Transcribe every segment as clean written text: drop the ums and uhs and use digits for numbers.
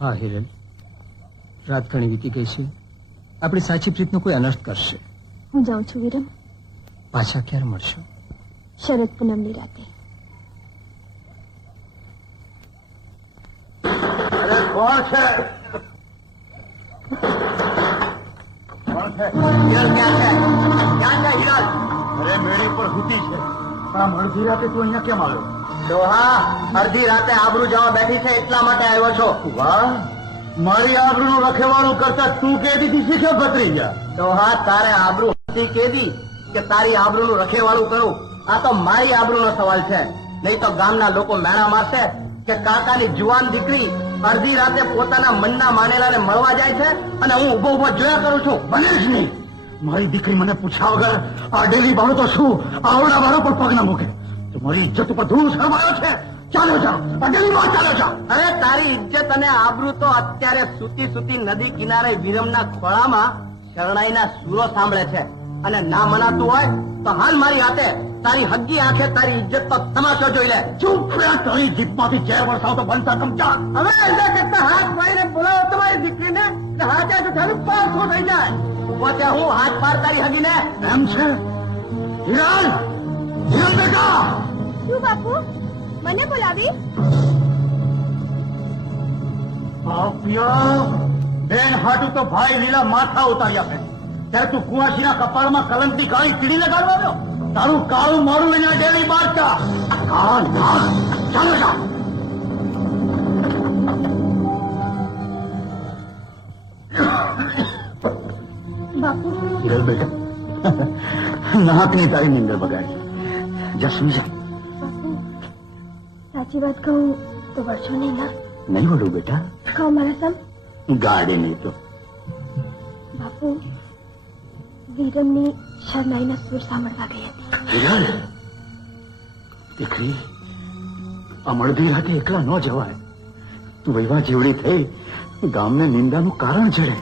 હા હિરલ, રાત ઘણી વીતી ગઈ છે. આપણી સાચી પ્રીતનો કોઈ અનર્થ કરશે. હું જાઉં છું વિરમ. પાછા ક્યારે મળશો? શરદ પૂનમની રાતે. અરે કોણ છે? કોણ છે? હિરલ ક્યાં છે? ક્યાં છે હિરલ? અરે મેળી પર સૂતી છે. પણ અડધી રાતે તું અહીંયા કેમ આવ્યો? ડોહા, અડધી રાતે આબરૂ જવા બેઠી છે એટલા માટે આવ્યો છો. વાહ, મારી આબરૂનું રખેવાળું કરતા તું કેદી થી શીખે ભત્રી ગયા? ડોહા, તારે આબરૂ હતી કેદી કે તારી આબરૂનું રખેવાળું કરું? આ તો મારી આબરૂનો સવાલ છે. નહીં તો ગામના લોકો મેણા મારશે કે કાકાની જુવાન દીકરી અડધી રાતે પોતાના મનના માનેલાને મળવા જાય છે અને હું ઉભો ઉભો જોયા કરું છું. બને જ નહીં. મારી દીકરી મને પૂછ્યા વગર આ ડેલી બાળો તો શું આવડા બાળો પર પગ ના મૂકે. તમારી ઇજ્જત ઉપર ધૂળ શરમાયો છે. ચાલો જાઓ, આ ડેલી માં ચાલો જાઓ. અરે તારી ઇજ્જત અને આબરૂ તો અત્યારે સૂતી સૂતી નદી કિનારે વિરમના ખોળામાં શરણાઈના સૂરો સાંભળે છે. અને ના મનાતું હોય તો હાલ મારી હાથે તારી હગી આંખે તારી ઇજ્જત તો તમાશો જોઈ લે. ચૂપ રે, તારી જીભમાંથી ઝેર વરસાવ તો બનતા સમજા. હવે એના કરતા હાથ પાડીને બોલાવો તમારી દીકરીને કે હાથે તો તારું પાછો થઈ જાય. ઉભો ત્યાં હું હાથ પાર તારી હગીને. એમ છે હિરલ? હિરલ બેટા! શું બાપુ, મને બોલાવી? બેન હાટું તો ભાઈ લીલા માથા ઉતારી આપે ત્યારે તું કુંવાસીના કપાળમાં કલંકની કાળી કીડી લગાડવાનો? તારું કાળું મોડું એના ડેલી બાર કા. ચાલો જા. બાપુ, હિરલ બેટા, નાકની તારી નીંદર બગાડી. જસમી જાય. બાપુ, સાચી વાત કહું તો વર્ષો નહીં ના? નહીં વળું બેટા. કહો મારા સમ. ગાડે નહીં તો. બાપુ, વિરમની શરણાઈના સૂર સાંભળવા ગઈ હતી. હિરલ દીકરી, અમળદી રાતે એકલા ન જવાય. તું વૈવા જેવડી થઈ ગામને નિંદાનું કારણ જડે.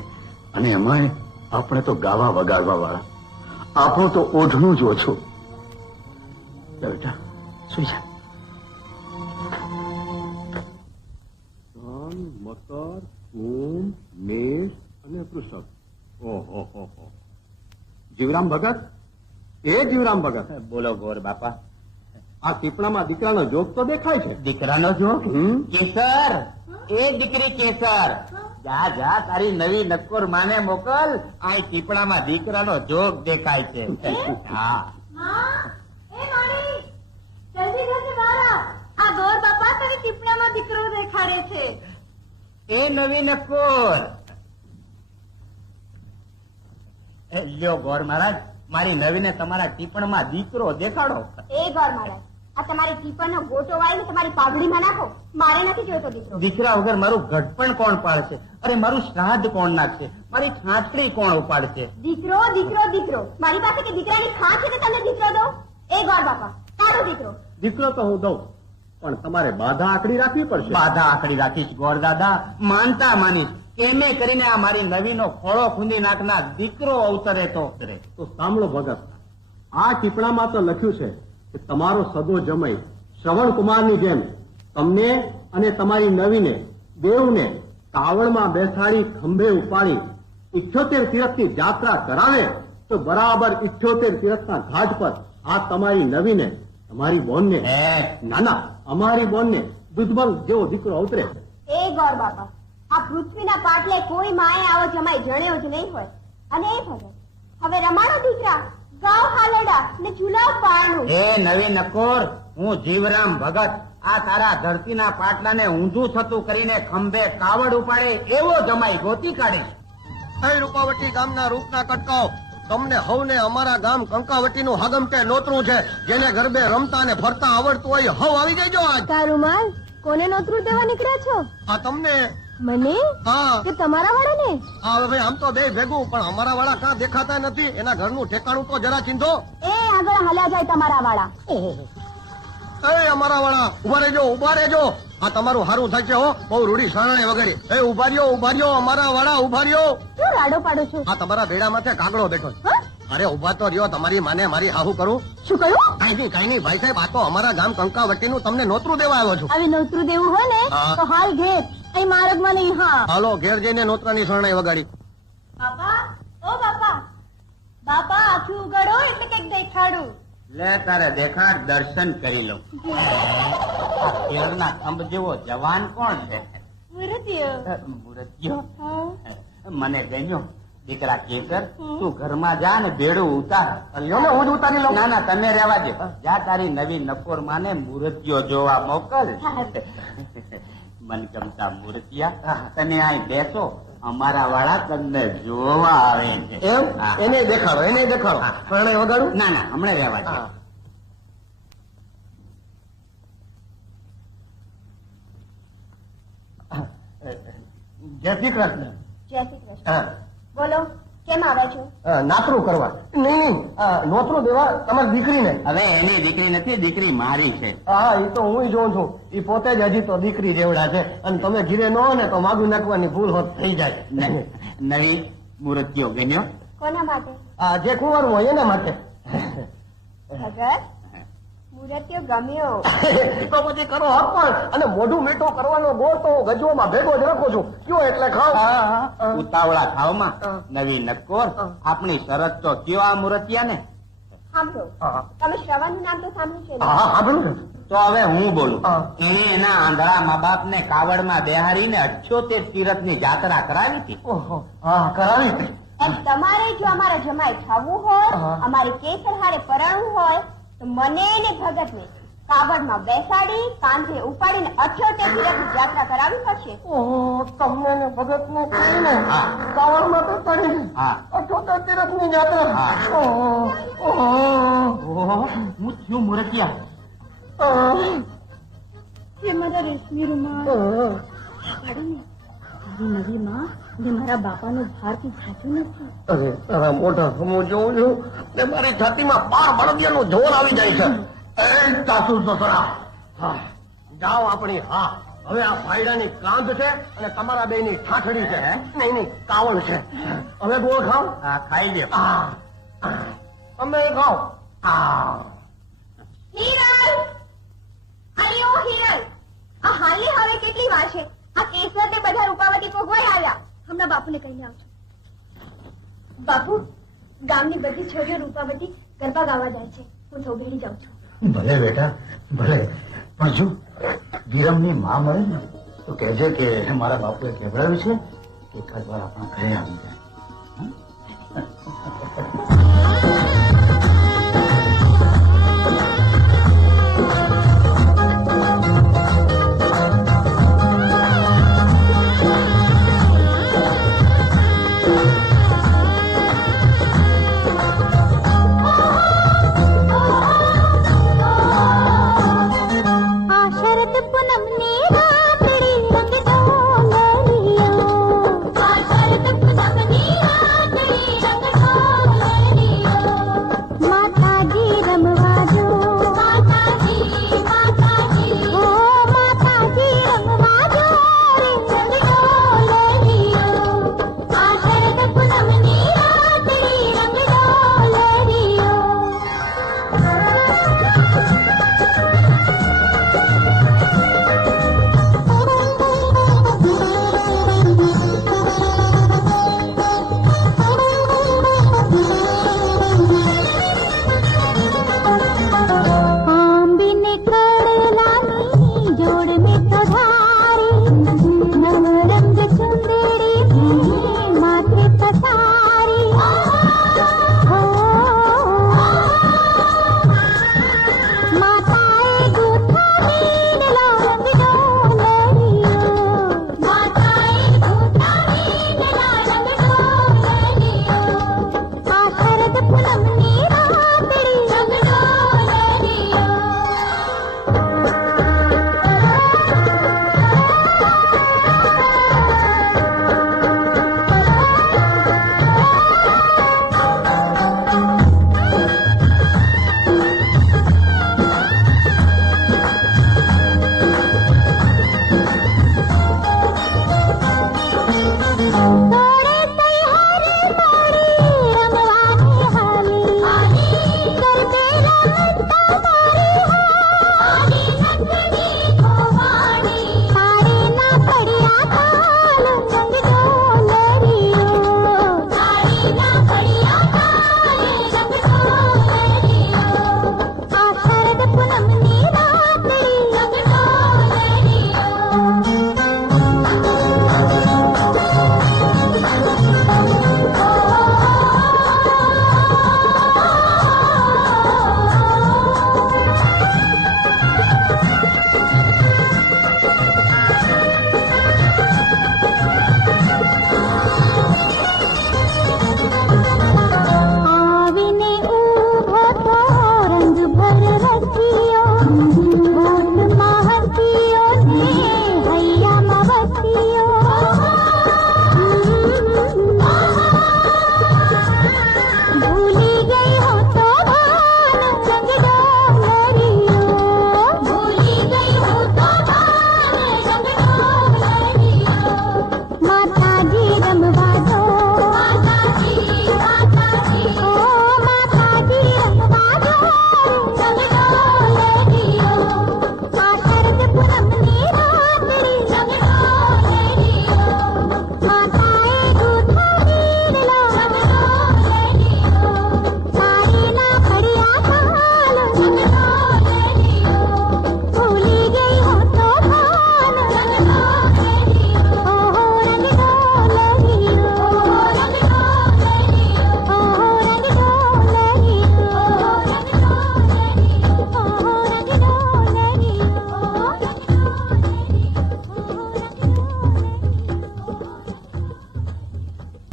અને એમાંય આપણે તો ગાવા વગાડવા વાળા. આપણું તો ઓઢણું જ ઓછું. બેટા સુઈ જા. મકર, કુંભ, મેષ અને વૃષભ. ઓહો, જીવરામ ભગત, એ જીવરામ ભગત. બોલો ગોર બાપા. આ ટીપણામાં દીકરાનો જોગ તો દેખાય છે. દીકરાનો જોગ? કેસર, એ દીકરી કેસર, જા જા તારી નવી નક્કોર માને મોકલ. આ ટીપણામાં દીકરાનો જોગ દેખાય છે. હા, આ ગોર બાપા તારી ટીપણામાં દીકરો દેખાડે છે. એ નવી નક્કોર. લ્યો ગોર મહારાજ, મારી નવીને તમારા ટીપણમાં દીકરો દેખાડો. એ ગોર મહારાજ, આ તમારી ટીપણનો ગોટો વાળીને તમારી પાઘડીમાં નાખો. મારે નથી જોઈતો દીકરો. દીકરા વગર મારું ઘટપણ કોણ પાડશે? અરે મારું શ્રાદ્ધ કોણ નાખશે? મારી ઠાઠડી કોણ ઉપાડશે? દીકરો દીકરો દીકરો, મારી પાસે કે દીકરાની ખાં છે કે તમને દીકરો દો? એ ગોર બાપા, કાઢો દીકરો. દીકરો તો હું દઉં, પણ તમારે બાધા આકડી રાખવી પડશે. બાધા આકડી રાખીશ ગોર દાદા, માનતા માનીશ. એમે કરીને આ મારી નવીનો ખોળો ખૂંદી નાખનાર દીકરો અવતરે તો સાંભળો ભગત, આ ટીપણામાં તો લખ્યું છે કે તમારો સદો જમાઈ શ્રવણ કુમારની જેમ તમને અને તમારી નવીને બેઉને કાવડમાં બેસાડી ખંભે ઉપાડી 78 તીરથની જાત્રા કરાવે તો બરાબર 78 તીરથના ઘાટ પર આ તમારી નવીને, તમારી બોનને, નાના અમારી બોનને દુધબલ જેવો દીકરો અવતરે. એ ગોર બાપા, આ પૃથ્વીના પાટલે કોઈ માએ આવો જમાઈ જણ્યો જ નહીં હોય. અને એ ભગત, હવે રમાડો દીકરા, ગાવ હાલડા ને ઝુલાવ પારણું. એ નવી નકોર, હું જીવરામ ભગત આ તારા ધરતીના પાટલાને ઊંધું થતું કરીને ખંભે કાવડ ઉપાડે એવો જમાઈ ગોતી કાઢીશ. રૂપાવટી ગામના રૂપના કટકાઓ, તમને હવને અમારા ગામ કંકાવટીનું હગમટે નોતરું છે. જેને ગરબે રમતા ને ફરતા આવડતું હોય હવ આવી જજો આજ. તારું માલ કોને નોતરું દેવા નીકળ્યા છો? આ તમને. મને? હા, કે તમારા વાળા ને? હા ભાઈ, આમ તો બે ભેગું, પણ અમારા વાળા કાં દેખાતા નથી? એના ઘરનું ઠેકાણું તો જરા ચીંધો. એ આગળ હાલ્યા જાય તમારા વાળા. એ અમારા વાળા ઉભા રહેજો, ઉભા રહેજો. આ તમારું હારું થાય છે હો, બહુ રૂડી સારણે વગેરે. એ ઉભા રહ્યો, અમારા વાળા ઉભા રહ્યો. શું રાડો પાડો છો? આ તમારા બેડા માથે કાગડો બેઠો છે. અરે ઉભા તો રહ્યો, તમારી માને મારી હાહુ કરું. શું કહ્યું? કઈ નહીં ભાઈ સાહેબ, આ તો અમારા ગામ કંકાવટીનું તમને નોતરું દેવા આવ્યો છું. આવી નોતરું દેવું હોય ને તો હાલ ઘેર અહીં માર્ગમાં નહીં. હા હાલો ઘેર જઈને નોતરાની શરણાઈ વગાડી. બાપા, ઓ બાપા, બાપા આખી ઉગાડો એટલે કઈક દેખાડું. લે તારે દેખાડ દર્શન કરી લઉં. આ કેળના ખંભ જેવો જવાન કોણ છે? મુરતીયો. મૂર્તિયો હા. મને ગમ્યો. દીકરા કેસર તું ઘરમાં જા ને બેડું ઉતાર. લ્યો ને હું જ ઉતારી લઉં. ના ના તમે રહેવા દે. જા તારી નવી નકોર માને મૂર્તિઓ જોવા મોકલ. મનગમતા મૂર્તિયા તમે અહીં બેસો, અમારા વાળા તમને જોવા આવે છે. એમ હા. એને દેખાડો, એને દેખાડો. શરણાઈ વગાડું. ના ના હમણાં રહેવા દે. હા. જય શ્રી કૃષ્ણ. જય શ્રી કૃષ્ણ. હા. બોલો, કેમ આવે છો? નાતરું કરવા. નહીં નોતરું દેવા તમારી દીકરીને. હવે એની દીકરી નથી, દીકરી મારી છે. હા એ તો હું જોઉં છું. એ પોતે જ હજી તો દીકરી જેવડા છે અને તમે ઘીરે ન હો ને તો માગું નાખવાની ભૂલ હોત થઈ જાય. નવી મૂર્તિઓ ગમ્યો? કોના માટે? જે કુંવારું હોય એના માટે. ભગત, મુરતીયો ગમ્યો. તો પછી કરો અર્પણ અને મોઢું મીઠું કરવાનો ગોળ તો હું ગજવામાં ભેગો જ રાખું છું. કયો એટલે ખાવ. ઉતાવળા ખાવમાં નવી નકોર આપણી શરત તો કયો આ મૂર્તિયા ને. સાંભળો, હા. તમે શ્રવણનું નામ તો સાંભળ્યું છે ને? હા સાંભળું ને. તો હવે હું બોલું. હા. એને એના આંધળા મા બાપ ને કાવડમાં બેહાડીને 78 તીરથ ની જાત્રા કરાવી હતી. ઓહો હા કરાવી. એમ તમારે જો અમારા જમાઈ થવું હોય, હા. અમારી કેસર હારે પરણવું હોય તો મને ને ભગતને કાવડમાં બેસાડી કાંધે ઉપાડીને 78 તીરથની યાત્રા કરાવવી પડશે. ઓહો તમને ને ભગત ને કહીને હા. કાવડમાં તો પડી. હા. 78 તીરથની યાત્રા. હા. ઓહો ઓહો હું થયું મૂર્તિયા. એ મારા રેશમી રૂમાલ પાડીને મારી નવી માં ને મારા બાપાનું ભાર થી સાચું નથી. અરે તારા મોઢા હું જોઉં છું ને મારી છાતીમાં 12 બળદિયાનું જોર આવી જાય છે. એ સાસુ સસરા, હા જાઓ આપણી. હા હવે આ ફાયડાની કાંધ છે અને તમારા બેની ઠાઠડી છે ને એની કાવડ છે. હવે ગોળ ખાવ. હા ખાઈ લે. તમે ખાઓ. હિરલ, અરે ઓ હિરલ, આ હાલી હવે કેટલી વાર છે? આ કેસર ને બધા રૂપાવતી ભોગવાઈ આવ્યા. હમણાં બાપુને કહીને આવજો. બાપુ, ગામની બધી છોડીઓ રૂપાવતી ગરબા ગાવા જાય છે. હું સૌ ભેળી જાઉં છું. ભલે બેટા ભલે, પણ જો વિરમની માં મળે ને તો કહેજે કે મારા બાપુએ કહેવડાવ્યું છે એકાદ વાર આપણા ઘરે આવી જાય.